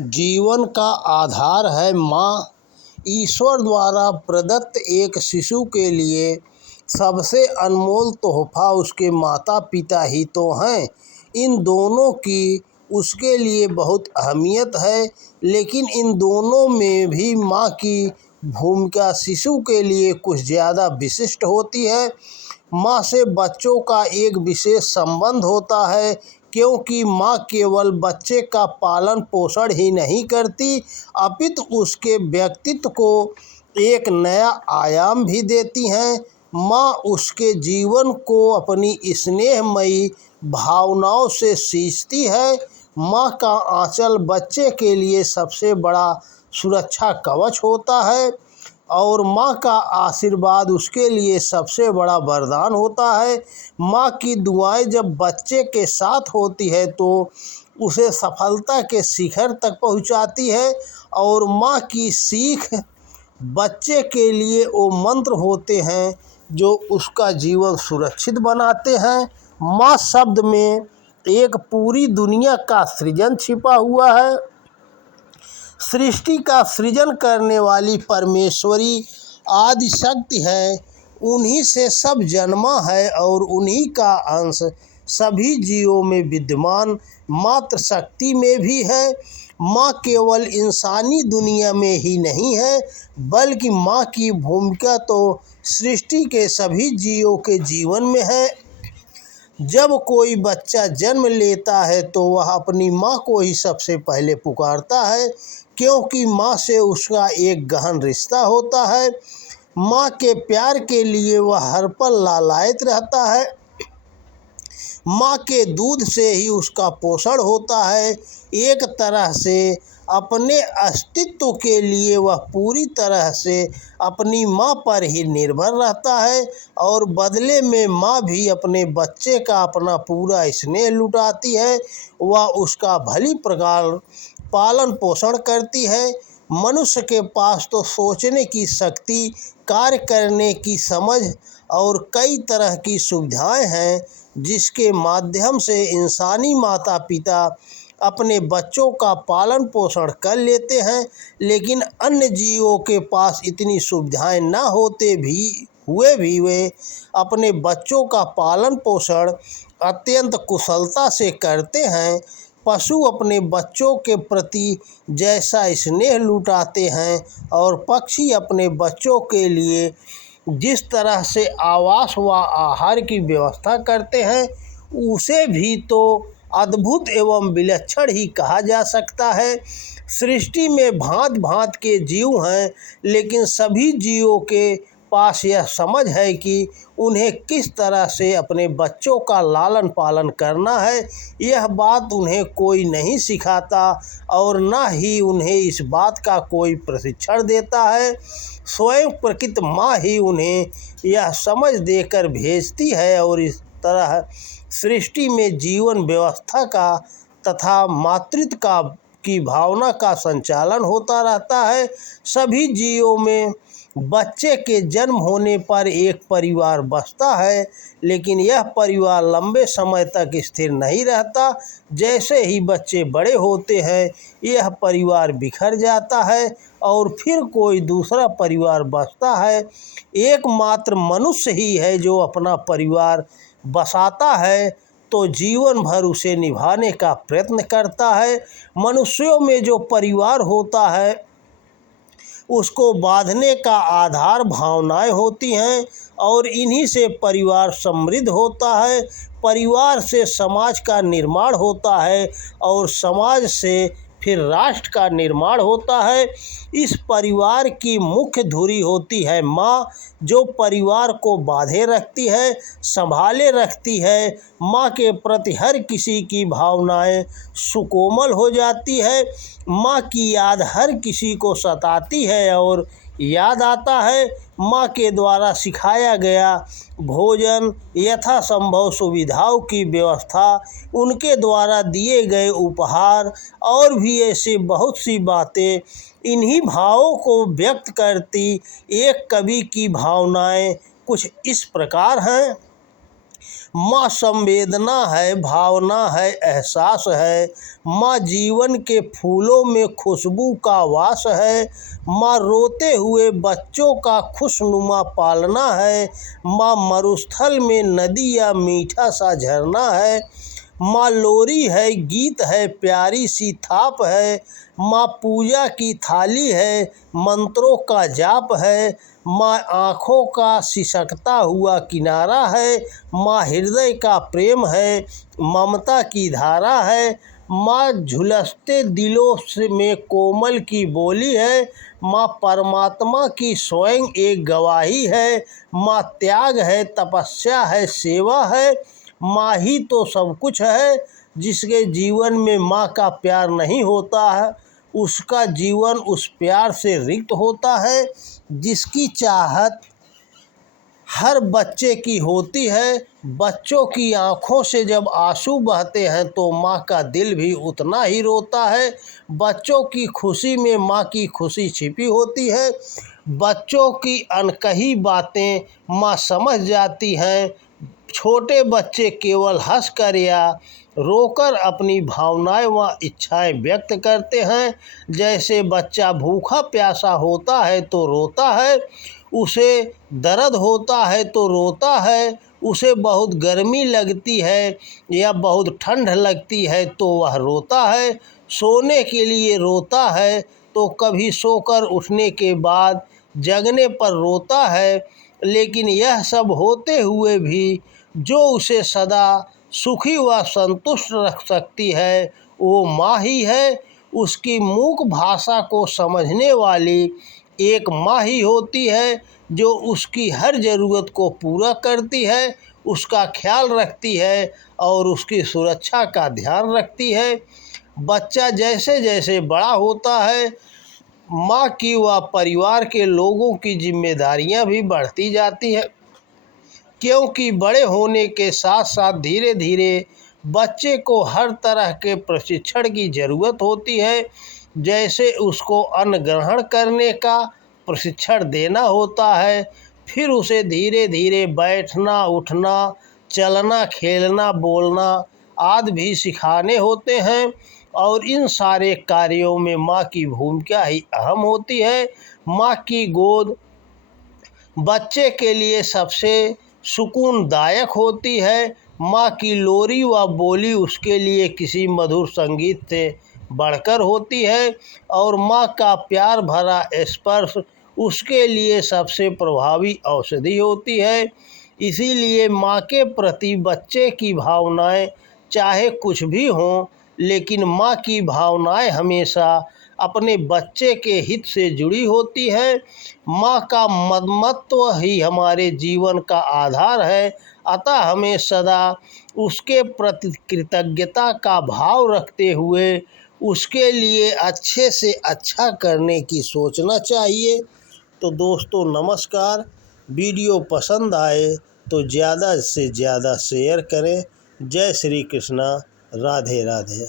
जीवन का आधार है माँ। ईश्वर द्वारा प्रदत्त एक शिशु के लिए सबसे अनमोल तोहफा उसके माता पिता ही तो हैं। इन दोनों की उसके लिए बहुत अहमियत है, लेकिन इन दोनों में भी माँ की भूमिका शिशु के लिए कुछ ज़्यादा विशिष्ट होती है। माँ से बच्चों का एक विशेष संबंध होता है, क्योंकि माँ केवल बच्चे का पालन पोषण ही नहीं करती, अपितु उसके व्यक्तित्व को एक नया आयाम भी देती हैं। माँ उसके जीवन को अपनी स्नेहमयी भावनाओं से सींचती है। माँ का आंचल बच्चे के लिए सबसे बड़ा सुरक्षा कवच होता है और माँ का आशीर्वाद उसके लिए सबसे बड़ा वरदान होता है। माँ की दुआएं जब बच्चे के साथ होती है तो उसे सफलता के शिखर तक पहुँचाती है, और माँ की सीख बच्चे के लिए वो मंत्र होते हैं जो उसका जीवन सुरक्षित बनाते हैं। माँ शब्द में एक पूरी दुनिया का सृजन छिपा हुआ है। सृष्टि का सृजन करने वाली परमेश्वरी आदि शक्ति है। उन्हीं से सब जन्मा है और उन्हीं का अंश सभी जीवों में विद्यमान मात्र शक्ति में भी है। माँ केवल इंसानी दुनिया में ही नहीं है, बल्कि माँ की भूमिका तो सृष्टि के सभी जीवों के जीवन में है। जब कोई बच्चा जन्म लेता है तो वह अपनी माँ को ही सबसे पहले पुकारता है, क्योंकि माँ से उसका एक गहन रिश्ता होता है। माँ के प्यार के लिए वह हर पल लालायित रहता है। माँ के दूध से ही उसका पोषण होता है। एक तरह से अपने अस्तित्व के लिए वह पूरी तरह से अपनी माँ पर ही निर्भर रहता है, और बदले में माँ भी अपने बच्चे का अपना पूरा स्नेह लुटाती है। वह उसका भली प्रकार पालन पोषण करती है। मनुष्य के पास तो सोचने की शक्ति, कार्य करने की समझ और कई तरह की सुविधाएं हैं, जिसके माध्यम से इंसानी माता पिता अपने बच्चों का पालन पोषण कर लेते हैं। लेकिन अन्य जीवों के पास इतनी सुविधाएं न होते हुए भी वे अपने बच्चों का पालन पोषण अत्यंत कुशलता से करते हैं। पशु अपने बच्चों के प्रति जैसा स्नेह लुटाते हैं और पक्षी अपने बच्चों के लिए जिस तरह से आवास व आहार की व्यवस्था करते हैं, उसे भी तो अद्भुत एवं विलक्षण ही कहा जा सकता है। सृष्टि में भांत भांत के जीव हैं, लेकिन सभी जीवों के पास यह समझ है कि उन्हें किस तरह से अपने बच्चों का लालन पालन करना है। यह बात उन्हें कोई नहीं सिखाता और न ही उन्हें इस बात का कोई प्रशिक्षण देता है। स्वयं प्रकृति माँ ही उन्हें यह समझ देकर भेजती है, और इस तरह सृष्टि में जीवन व्यवस्था का तथा मातृत्व की भावना का संचालन होता रहता है। सभी जीवों में बच्चे के जन्म होने पर एक परिवार बसता है, लेकिन यह परिवार लंबे समय तक स्थिर नहीं रहता। जैसे ही बच्चे बड़े होते हैं, यह परिवार बिखर जाता है और फिर कोई दूसरा परिवार बसता है। एकमात्र मनुष्य ही है जो अपना परिवार बसाता है, तो जीवन भर उसे निभाने का प्रयत्न करता है। मनुष्यों में जो परिवार होता है, उसको बांधने का आधार भावनाएं होती हैं, और इन्हीं से परिवार समृद्ध होता है। परिवार से समाज का निर्माण होता है और समाज से फिर राष्ट्र का निर्माण होता है। इस परिवार की मुख्य धुरी होती है माँ, जो परिवार को बांधे रखती है, संभाले रखती है। माँ के प्रति हर किसी की भावनाएं सुकोमल हो जाती है। माँ की याद हर किसी को सताती है और याद आता है माँ के द्वारा सिखाया गया भोजन, यथासंभव सुविधाओं की व्यवस्था, उनके द्वारा दिए गए उपहार और भी ऐसे बहुत सी बातें इन्हीं भावों को व्यक्त करती। एक कवि की भावनाएं कुछ इस प्रकार हैं। माँ संवेदना है, भावना है, एहसास है। माँ जीवन के फूलों में खुशबू का वास है। माँ रोते हुए बच्चों का खुशनुमा पालना है। माँ मरुस्थल में नदी या मीठा सा झरना है। माँ लोरी है, गीत है, प्यारी सी थाप है। माँ पूजा की थाली है, मंत्रों का जाप है। माँ आँखों का सिसकता हुआ किनारा है। माँ हृदय का प्रेम है, ममता की धारा है। माँ झुलसते दिलों से में कोमल की बोली है। माँ परमात्मा की स्वयं एक गवाही है। माँ त्याग है, तपस्या है, सेवा है। माँ ही तो सब कुछ है। जिसके जीवन में माँ का प्यार नहीं होता है, उसका जीवन उस प्यार से रिक्त होता है। जिसकी चाहत हर बच्चे की होती है, बच्चों की आंखों से जब आंसू बहते हैं तो माँ का दिल भी उतना ही रोता है। बच्चों की खुशी में माँ की खुशी छिपी होती है। बच्चों की अनकही बातें माँ समझ जाती हैं। छोटे बच्चे केवल हंसकर या रोकर अपनी भावनाएं व इच्छाएं व्यक्त करते हैं। जैसे बच्चा भूखा प्यासा होता है तो रोता है, उसे दर्द होता है तो रोता है, उसे बहुत गर्मी लगती है या बहुत ठंड लगती है तो वह रोता है, सोने के लिए रोता है तो कभी सोकर उठने के बाद जगने पर रोता है। लेकिन यह सब होते हुए भी जो उसे सदा सुखी व संतुष्ट रख सकती है वो माँ ही है। उसकी मूक भाषा को समझने वाली एक माँ ही होती है जो उसकी हर ज़रूरत को पूरा करती है, उसका ख्याल रखती है और उसकी सुरक्षा का ध्यान रखती है। बच्चा जैसे जैसे बड़ा होता है, माँ की व परिवार के लोगों की जिम्मेदारियाँ भी बढ़ती जाती हैं, क्योंकि बड़े होने के साथ साथ धीरे धीरे बच्चे को हर तरह के प्रशिक्षण की ज़रूरत होती है। जैसे उसको अन्न ग्रहण करने का प्रशिक्षण देना होता है, फिर उसे धीरे धीरे बैठना, उठना, चलना, खेलना, बोलना आदि भी सिखाने होते हैं। और इन सारे कार्यों में माँ की भूमिका ही अहम होती है। माँ की गोद बच्चे के लिए सबसे सुकूनदायक होती है। माँ की लोरी व बोली उसके लिए किसी मधुर संगीत से बढ़कर होती है और माँ का प्यार भरा स्पर्श उसके लिए सबसे प्रभावी औषधि होती है। इसीलिए माँ के प्रति बच्चे की भावनाएं चाहे कुछ भी हों, लेकिन माँ की भावनाएं हमेशा अपने बच्चे के हित से जुड़ी होती है। माँ का ममत्व ही हमारे जीवन का आधार है, अतः हमें सदा उसके प्रति कृतज्ञता का भाव रखते हुए उसके लिए अच्छे से अच्छा करने की सोचना चाहिए। तो दोस्तों नमस्कार, वीडियो पसंद आए तो ज़्यादा से ज़्यादा शेयर करें। जय श्री कृष्णा, राधे राधे।